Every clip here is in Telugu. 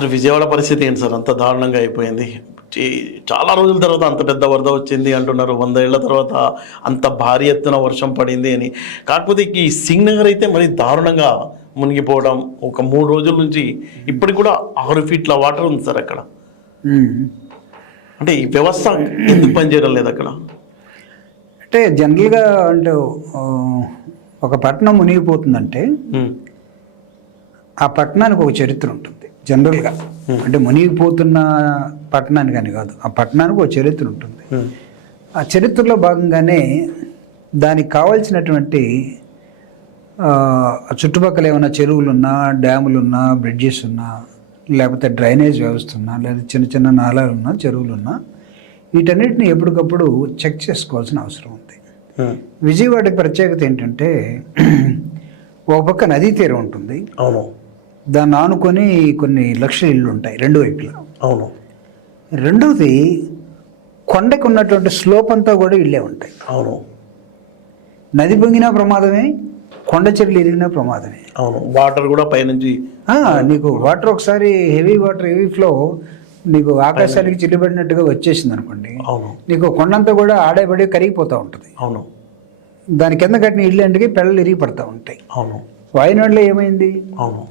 సార్ విజయవాడ పరిస్థితి ఏంటి సార్? అంత దారుణంగా అయిపోయింది. చాలా రోజుల తర్వాత అంత పెద్ద వరద వచ్చింది అంటున్నారు. 100 ఏళ్ల తర్వాత అంత భారీ ఎత్తున వర్షం పడింది అని. కాకపోతే ఈ సింగనగర్ అయితే మరి దారుణంగా మునిగిపోవడం, ఒక 3 రోజుల నుంచి ఇప్పటికి కూడా 6 ఫీట్ల వాటర్ ఉంది సార్ అక్కడ. అంటే ఈ వ్యవస్థ ఎందుకు పనిచేయడం లేదు అక్కడ? అంటే జనరల్గా అంటే ఒక పట్టణం మునిగిపోతుందంటే ఆ పట్టణానికి ఒక చరిత్ర ఉంటుంది జనరల్గా. అంటే మునిగిపోతున్న పట్టణానికి అని కాదు, ఆ పట్టణానికి ఒక చరిత్ర ఉంటుంది. ఆ చరిత్రలో భాగంగానే దానికి కావాల్సినటువంటి చుట్టుపక్కల ఏమైనా చెరువులున్నా, డ్యాములున్నా, బ్రిడ్జెస్ ఉన్నా, లేకపోతే డ్రైనేజ్ వ్యవస్థ ఉన్నా, లేదా చిన్న చిన్న నాలాలున్నా, చెరువులున్నా, వీటన్నిటిని ఎప్పటికప్పుడు చెక్ చేసుకోవాల్సిన అవసరం ఉంది. విజయవాడకి ప్రత్యేకత ఏంటంటే ఒక పక్క నదీ తీరం ఉంటుంది. అవును. దాన్ని ఆనుకొని కొన్ని లక్షల ఇళ్ళు ఉంటాయి రెండు వైపులా. అవును. రెండవది కొండకు ఉన్నటువంటి స్లోప్ అంతా కూడా ఇళ్ళే ఉంటాయి. అవును. నది పొంగినా ప్రమాదమే, కొండ చెరువులు ఇరిగినా ప్రమాదమే. అవును. వాటర్ కూడా పైనుంచి నీకు వాటర్ ఒకసారి హెవీ ఫ్లో నీకు ఆకాశానికి చిల్లుబడినట్టుగా వచ్చేసింది అనుకోండి, నీకు కొండంతా కూడా ఆడేబడి కరిగిపోతూ ఉంటుంది. అవును. దాని కింద కట్టిన ఇళ్ళు అంటే పెళ్ళలు ఇరిగి పడతా ఉంటాయి. అవును. వాయనాడులో ఏమైంది? అవును.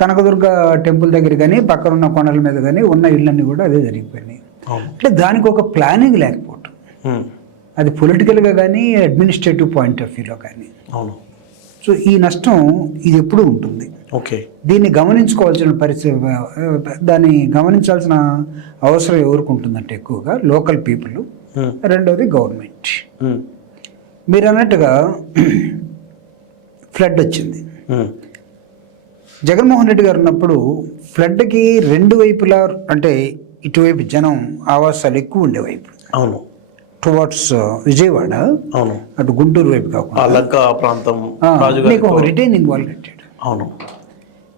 కనకదుర్గ టెంపుల్ దగ్గర కానీ పక్కన ఉన్న కొండల మీద కానీ ఉన్న ఇళ్ళన్నీ కూడా అదే జరిగిపోయినాయి. అంటే దానికి ఒక ప్లానింగ్ లేకపోవటం, అది పొలిటికల్గా కానీ అడ్మినిస్ట్రేటివ్ పాయింట్ ఆఫ్ వ్యూలో కానీ. అవును. సో ఈ నష్టం ఇది ఎప్పుడూ ఉంటుంది. ఓకే. దీన్ని గమనించుకోవాల్సిన పరిస్థితి, దాన్ని గమనించాల్సిన అవసరం ఎవరికి ఉంటుందంటే ఎక్కువగా లోకల్ పీపుల్, రెండవది గవర్నమెంట్. మీరు అన్నట్టుగా ఫ్లడ్ వచ్చింది. జగన్మోహన్ రెడ్డి గారు ఉన్నప్పుడు ఫ్లడ్కి రెండు వైపులా, అంటే ఇటువైపు జనం ఆవాసాలు ఎక్కువ ఉండేవైపు. అవును. టువర్డ్స్ విజయవాడ. అవును. అటు గుంటూరు వైపు కాకుండా ప్రాంతం మీకు ఒక రిటైనింగ్ వాల్ కట్టాడు. అవును.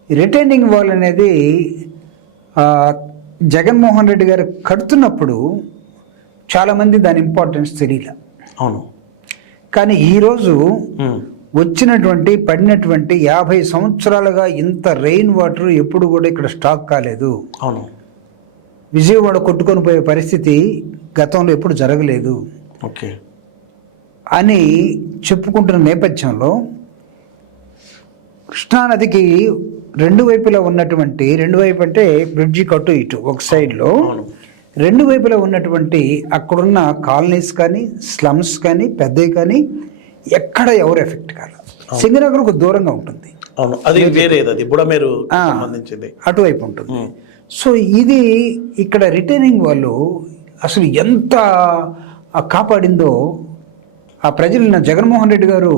రిటైనింగ్ వాల్ అనేది జగన్మోహన్ రెడ్డి గారు కడుతున్నప్పుడు చాలామంది దాని ఇంపార్టెన్స్ తెలియలే. అవును. కానీ ఈరోజు వచ్చినటువంటి పడినటువంటి 50 సంవత్సరాలుగా ఇంత రెయిన్ వాటర్ ఎప్పుడు కూడా ఇక్కడ స్టాక్ కాలేదు. అవును. విజయవాడ కొట్టుకొని పోయే పరిస్థితి గతంలో ఎప్పుడు జరగలేదు. ఓకే. అని చెప్పుకుంటున్న నేపథ్యంలో కృష్ణానదికి రెండు వైపులా ఉన్నటువంటి, రెండు వైపు అంటే బ్రిడ్జి కట్టు ఇటు ఒక సైడ్లో, రెండు వైపులా ఉన్నటువంటి అక్కడున్న కాలనీస్ కానీ స్లమ్స్ కానీ పెద్దవి కానీ ఎక్కడ ఎవరు ఎఫెక్ట్ కాదు. సింగనగర్కు దూరంగా ఉంటుంది. అవును. అది వేరేది, అది బుడమేరు సంబంధించింది, అటువైపు ఉంటుంది. సో ఇది ఇక్కడ రిటైనింగ్ వాళ్ళు అసలు ఎంత కాపాడిందో ఆ ప్రజలు. జగన్మోహన్ రెడ్డి గారు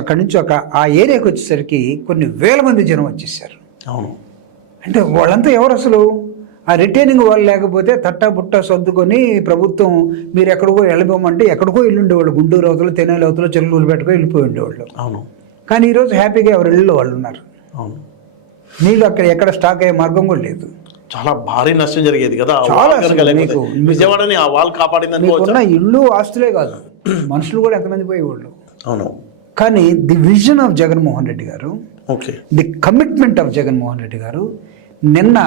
అక్కడి నుంచి ఆ ఏరియాకి వచ్చేసరికి కొన్ని వేల మంది జనం వచ్చేసారు. అవును. అంటే వాళ్ళంతా ఎవరు అసలు? ఆ రిటైనింగ్ వాళ్ళు లేకపోతే తట్టా బుట్ట సర్దుకొని ప్రభుత్వం మీరు ఎక్కడికో వెళ్ళిపోమంటే ఎక్కడికో వెళ్ళుండేవాళ్ళు. గుంటూరు అవతలు, తెనాలి అవతలు, చెల్లూరు పెట్టుకో వెళ్ళిపోయి ఉండేవాళ్ళు. అవును. కానీ ఈరోజు హ్యాపీగా ఎవరు ఇళ్ళు వాళ్ళు ఉన్నారు. అవును. నీళ్ళు అక్కడ ఎక్కడ స్టాక్ అయ్యే మార్గం కూడా లేదు. చాలా భారీ నష్టం జరిగేది కదా. చాలా. విజయవాడని ఆ వాల్ కాపాడిందని ఉన్న ఇల్లు ఆస్తులే కాదు, మనుషులు కూడా ఎంతమంది పోయేవాళ్ళు. అవును. కానీ the vision of Jaganmohan Reddy garu, okay, the commitment of Jaganmohan Reddy garu, నిన్న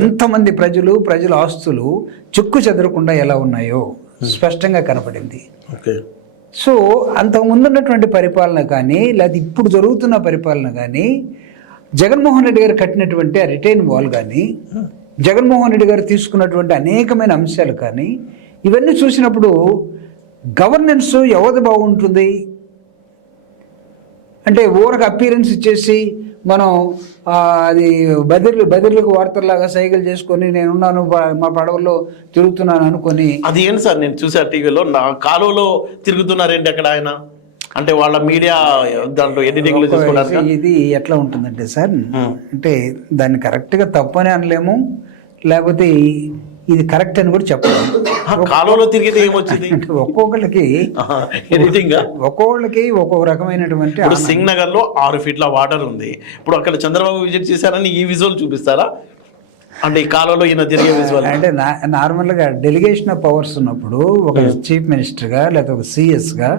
ఎంతమంది ప్రజల ఆస్తులు చెక్కు చెదరకుండా ఎలా ఉన్నాయో స్పష్టంగా కనపడింది. ఓకే. సో అంతకుముందు ఉన్నటువంటి పరిపాలన కానీ, లేదా ఇప్పుడు జరుగుతున్న పరిపాలన కానీ, జగన్మోహన్ రెడ్డి గారు కట్టినటువంటి ఆ రిటైన్ వాల్ కానీ, జగన్మోహన్ రెడ్డి గారు తీసుకున్నటువంటి అనేకమైన అంశాలు కానీ, ఇవన్నీ చూసినప్పుడు గవర్నెన్స్ ఎవరిది బాగుంటుంది అంటే ఊరకు అపీరెన్స్ ఇచ్చేసి మనం అది బదిర్లకు వార్తల్లాగా సైకిల్ చేసుకొని నేనున్నాను మా పడవల్లో తిరుగుతున్నాను అనుకొని. అది ఏంటి సార్, నేను చూసా టీవీలో, నా కాలువలో తిరుగుతున్నారేంటి అక్కడ ఆయన అంటే వాళ్ళ మీడియా దాంట్లో ఎడిటింగ్లో చూసుకోవడానికి. ఇది ఎట్లా ఉంటుందంటే సార్, అంటే దాన్ని కరెక్ట్గా తప్పని అనలేము, లేకపోతే ఇది కరెక్ట్ అని కూడా చెప్పలేము. కాలువలో తిరిగితే ఏమొచ్చింది అంటే ఒక్కొక్కళ్ళకి ఒక్కొక్క రకమైనటువంటి. సింగనగర్ లో 6 ఫీట్ల వాటర్ ఉంది. ఇప్పుడు అక్కడ చంద్రబాబు విజిట్ చేశారని ఈ విజువల్ చూపిస్తారా? అంటే ఈ కాలంలో ఈయన తిరిగే విజువల్ అంటే నార్మల్గా డెలిగేషన్ ఆఫ్ పవర్స్ ఉన్నప్పుడు ఒక చీఫ్ మినిస్టర్గా, లేకపోతే ఒక సిఎస్గా,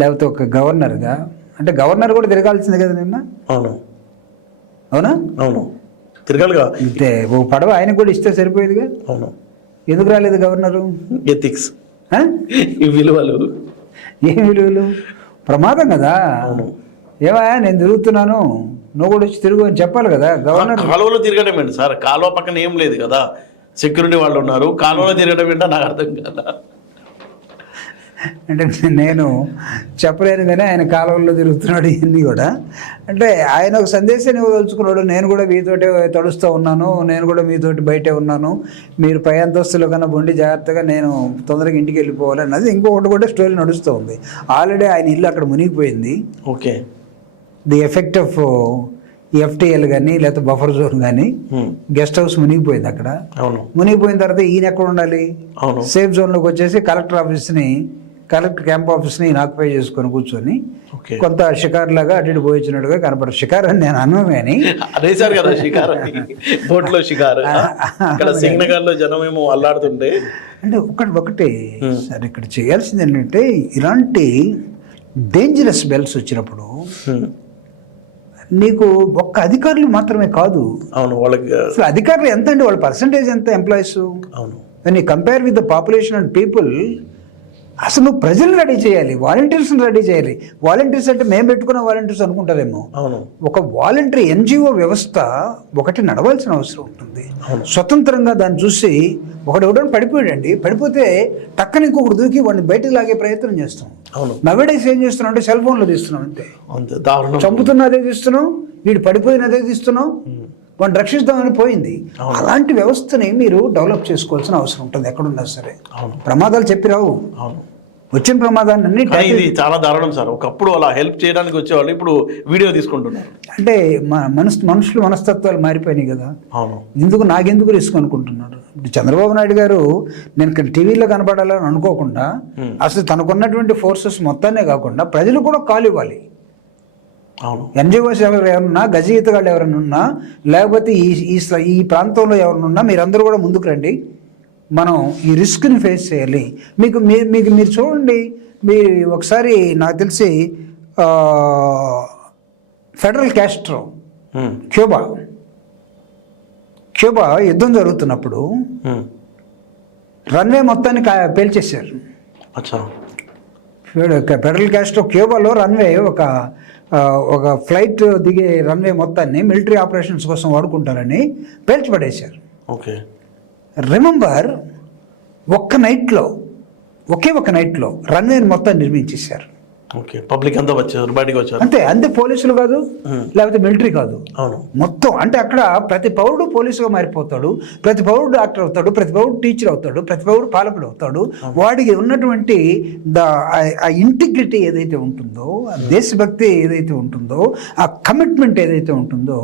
లేకపోతే ఒక గవర్నర్గా, అంటే గవర్నర్ కూడా తిరగాల్సింది కదా నిన్న. అవును. అవునా? అవును. తిరగాలిగా. అంతే, ఓ పడవ ఆయన కూడా ఇస్తే సరిపోయేదిగా. అవును. ఎందుకు రాలేదు గవర్నరు? ఎథిక్స్, ఆ? ఈ విలువలు, ఏం విలువలు? ప్రమాదం కదా. అవును. ఏమా నేను తిరుగుతున్నాను, నువ్వు కూడా వచ్చి తిరుగు అని చెప్పాలి కదా గవర్నర్. కాలువలో తిరగడం ఏంటి సార్? కాలువ పక్కన ఏం లేదు కదా, సెక్యూరిటీ వాళ్ళు ఉన్నారు. కాలువలో తిరగడం ఏంటో నాకు అర్థం కదా. అంటే నేను చెప్పలేను కానీ ఆయన కాలువల్లో తిరుగుతున్నాడు ఇవన్నీ కూడా. అంటే ఆయన ఒక సందేశాన్ని ఇవ్వదలుచుకున్నాడు, నేను కూడా మీతోటే తడుస్తూ ఉన్నాను, నేను కూడా మీతోటి బయటే ఉన్నాను, మీరు పై అంతస్తులో కన్నా బొండి జాగ్రత్తగా, నేను తొందరగా ఇంటికి వెళ్ళిపోవాలి అన్నది ఇంకొకటి కూడా స్టోరీ నడుస్తూ ఉంది. ఆల్రెడీ ఆయన ఇల్లు అక్కడ మునిగిపోయింది. Okay. The effect of FTL కానీ లేకపోతే బఫర్ జోన్ కానీ గెస్ట్ హౌస్ మునిగిపోయింది అక్కడ. అవును. మునిగిపోయిన తర్వాత ఈయన ఎక్కడ ఉండాలి? అవును. సేఫ్ జోన్లోకి వచ్చేసి కలెక్టర్ క్యాంప్ ఆఫీస్ని ఆక్యుపై చేసుకొని కూర్చొని కొంత షికార్ లాగా అటు ఇటు పోయించినట్టుగా కనపడదు. షికార్ అని నేను అన్నాను కానీ అనేసారు కదా షికార్ అని, బోట్లో షికారు. ఇక్కడ సింగనగర్లో జనం ఏమో అల్లాడుతుంటే అంటే ఒకటి సార్ ఇక్కడ చేయాల్సింది ఏంటంటే, ఇలాంటి డేంజరస్ బెల్స్ వచ్చినప్పుడు నీకు ఒక్క అధికారులు మాత్రమే కాదు. అవును. వాళ్ళకి అసలు అధికారులు ఎంత అండి, వాళ్ళ పర్సంటేజ్ ఎంత ఎంప్లాయీస్? అవును. అని compare with the population and people, అసలు నువ్వు ప్రజలు రెడీ చేయాలి, వాలంటీర్స్ని రెడీ చేయాలి. వాలంటీర్స్ అంటే మేము పెట్టుకున్న వాలంటీర్స్ అనుకుంటారేమో. అవును. ఒక వాలంటరీ ఎన్జిఓ వ్యవస్థ ఒకటి నడవాల్సిన అవసరం ఉంటుంది. స్వతంత్రంగా దాన్ని చూసి ఒకడెవడో పడిపోయాడండి, పడిపోతే టక్కన ఇంకొకటి దూకి వాడిని బయటకు లాగే ప్రయత్నం చేస్తాం. అవును. నవేడేస్ ఏం చేస్తున్నాం అంటే సెల్ ఫోన్లో తీస్తున్నాం అంతే. దారుణం. చంపుతున్నదే తీస్తున్నాం, వీడు పడిపోయినదే తీస్తున్నాం, వాడిని రక్షిస్తామని పోయింది. అలాంటి వ్యవస్థని మీరు డెవలప్ చేసుకోవాల్సిన అవసరం ఉంటుంది ఎక్కడున్నా సరే. ప్రమాదాలు చెప్పి రావు, వచ్చిన ప్రమాదాన్ని ఇది చాలా దారుణం సార్. ఒకప్పుడు అలా హెల్ప్ చేయడానికి వచ్చేవాళ్ళు, ఇప్పుడు వీడియో తీసుకుంటున్నారు. అంటే మనుషులు మనస్తత్వాలు మారిపోయినాయి కదా. అవును. నాకెందుకు రిస్క్ అనుకుంటున్నారు. ఇప్పుడు చంద్రబాబు నాయుడు గారు నేను టీవీలో కనపడాలని అనుకోకుండా అసలు తనకున్నటువంటి ఫోర్సెస్ మొత్తాన్నే కాకుండా ప్రజలు కూడా కాల్ ఇవ్వాలి. అవును. ఎన్జిఓస్ ఎవరైనా, గజయితగాళ్ళు ఎవరైనా ఉన్నా, లేకపోతే ఈ ప్రాంతంలో ఎవరైనా మీరందరూ కూడా ముందుకు రండి, మనం ఈ రిస్క్ని ఫేస్ చేయాలి. మీరు చూడండి, మీరు ఒకసారి నాకు తెలిసి ఫెడరల్ క్యాస్ట్రో క్యూబా యుద్ధం జరుగుతున్నప్పుడు రన్వే మొత్తాన్ని పేల్చేశారు. ఫెడరల్ క్యాస్ట్రో క్యూబాలో రన్వే ఒక ఫ్లైట్ దిగే రన్వే మొత్తాన్ని మిలిటరీ ఆపరేషన్స్ కోసం వాడుకుంటారని పేల్చిపడేశారు. ఓకే. రిమెంబర్, ఒకే ఒక నైట్లో రన్వేని మొత్తం నిర్మించేశారు. ఓకే. పబ్లిక్ అంతా వచ్చారు, బయటకు వచ్చారు. అంతే పోలీసులు కాదు, లేకపోతే మిలిటరీ కాదు, అవును, మొత్తం. అంటే అక్కడ ప్రతి పౌరుడు పోలీసుగా మారిపోతాడు, ప్రతి పౌరుడు డాక్టర్ అవుతాడు, ప్రతి పౌరుడు టీచర్ అవుతాడు, ప్రతి పౌరుడు పాలకుడు అవుతాడు. వాడికి ఉన్నటువంటి ఆ ఇంటిగ్రిటీ ఏదైతే ఉంటుందో, ఆ దేశభక్తి ఏదైతే ఉంటుందో, ఆ కమిట్మెంట్ ఏదైతే ఉంటుందో,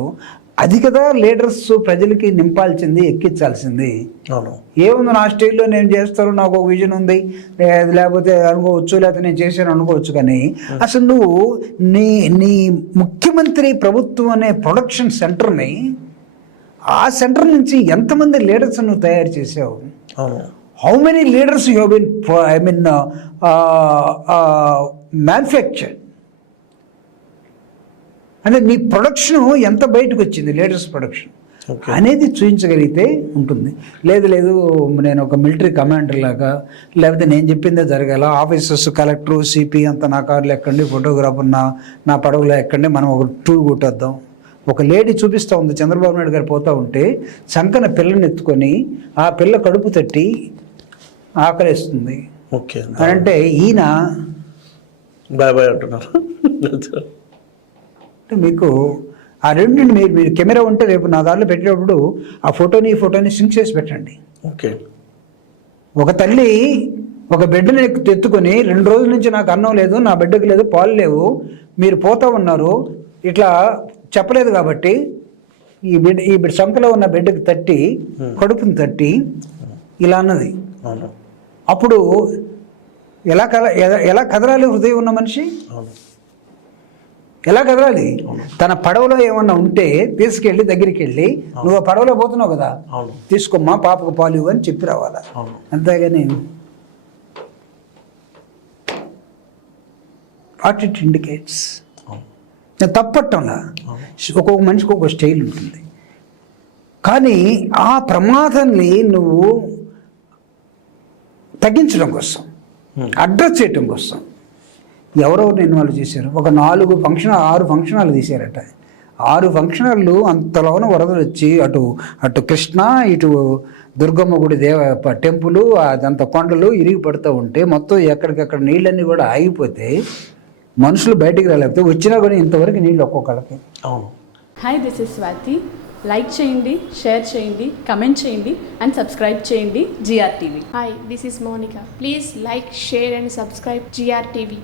అది కదా లీడర్స్ ప్రజలకి నింపాల్సింది, ఎక్కించాల్సింది. ఏముంది నా స్టైల్లో నేను చేస్తాను, నాకు ఒక విజన్ ఉంది, లేకపోతే అనుకోవచ్చు, లేకపోతే నేను చేశాను అనుకోవచ్చు. కానీ అసలు నువ్వు నీ ముఖ్యమంత్రి ప్రభుత్వం అనే ప్రొడక్షన్ సెంటర్ని, ఆ సెంటర్ నుంచి ఎంతమంది లీడర్స్ నువ్వు తయారు చేసావు? How many leaders you have been manufactured? అంటే నీ ప్రొడక్షన్ ఎంత బయటకు వచ్చింది, లీడర్స్ ప్రొడక్షన్ అనేది చూపించగలిగితే ఉంటుంది. లేదు నేను ఒక మిలిటరీ కమాండర్ లాగా, లేకపోతే నేను చెప్పిందే జరగాల, ఆఫీసర్స్, కలెక్టర్, సిపి అంతా నా కార్లో ఎక్కండి, ఫోటోగ్రాఫర్ నా పడవలో ఎక్కండి, మనం ఒక టూర్ కొట్టేద్దాం. ఒక లేడీ చూపిస్తూ ఉంది, చంద్రబాబు నాయుడు గారు పోతూ ఉంటే చంకన పిల్లని ఎత్తుకొని ఆ పిల్ల కడుపు తట్టి ఆకలిస్తుంది. ఓకే. అంటే ఈయన బాయ్ అంటున్నారు. అంటే మీకు ఆ రెండింటి మీరు కెమెరా ఉంటే రేపు నా దారిలో పెట్టేటప్పుడు ఆ ఫోటోని సింక్ చేసి పెట్టండి. ఓకే. ఒక తల్లి ఒక బిడ్డని ఎత్తుకొని 2 రోజుల నుంచి నాకు అన్నం లేదు, నా బిడ్డకు లేదు, పాలు లేవు, మీరు పోతా ఉన్నారు, ఇట్లా చెప్పలేదు కాబట్టి ఈ బిడ్డ సంకలో ఉన్న బిడ్డకి తట్టి, కడుపుని తట్టి ఇలా అన్నది. అప్పుడు ఎలా కదలాలి హృదయం ఉన్న మనిషి? ఎలా కదలాలి? తన పడవలో ఏమన్నా ఉంటే తీసుకెళ్ళి దగ్గరికి వెళ్ళి, నువ్వు ఆ పడవలో పోతున్నావు కదా, తీసుకోమ్మా పాపకు పాలు ఇవ్వు అని చెప్పి రావాలా. అంతేగాని వాట్ ఇట్ ఇండికేట్స్. తప్పట్టంలా ఒక్కొక్క మనిషికి ఒక్కొక్క స్టైల్ ఉంటుంది. కానీ ఆ ప్రమాదాన్ని నువ్వు తగ్గించడం కోసం, అడ్రస్ చేయటం కోసం ఎవరెవరు ఇన్వాల్వ్ చేశారు? ఒక 6 ఫంక్షన్ హాల్ తీశారట. 6 ఫంక్షన్ హాళ్ళు అంతలోన వరదలు వచ్చి అటు కృష్ణ, ఇటు దుర్గమ్మ గుడి టెంపుల్, అదంతా కొండలు ఇరిగి పడుతూ ఉంటే మొత్తం ఎక్కడికక్కడ నీళ్ళన్నీ కూడా ఆగిపోతే మనుషులు బయటికి రాలేకపోతే వచ్చినా కూడా ఇంతవరకు నీళ్ళు ఒక్కొక్కళ్ళకి. అవును. Hi, this is Swathi. Like చేయండి, షేర్ చేయండి, కమెంట్ చేయండి అండ్ సబ్స్క్రైబ్ చేయండి GRTV. Hi, this is Monica. Please like, share and subscribe GRTV.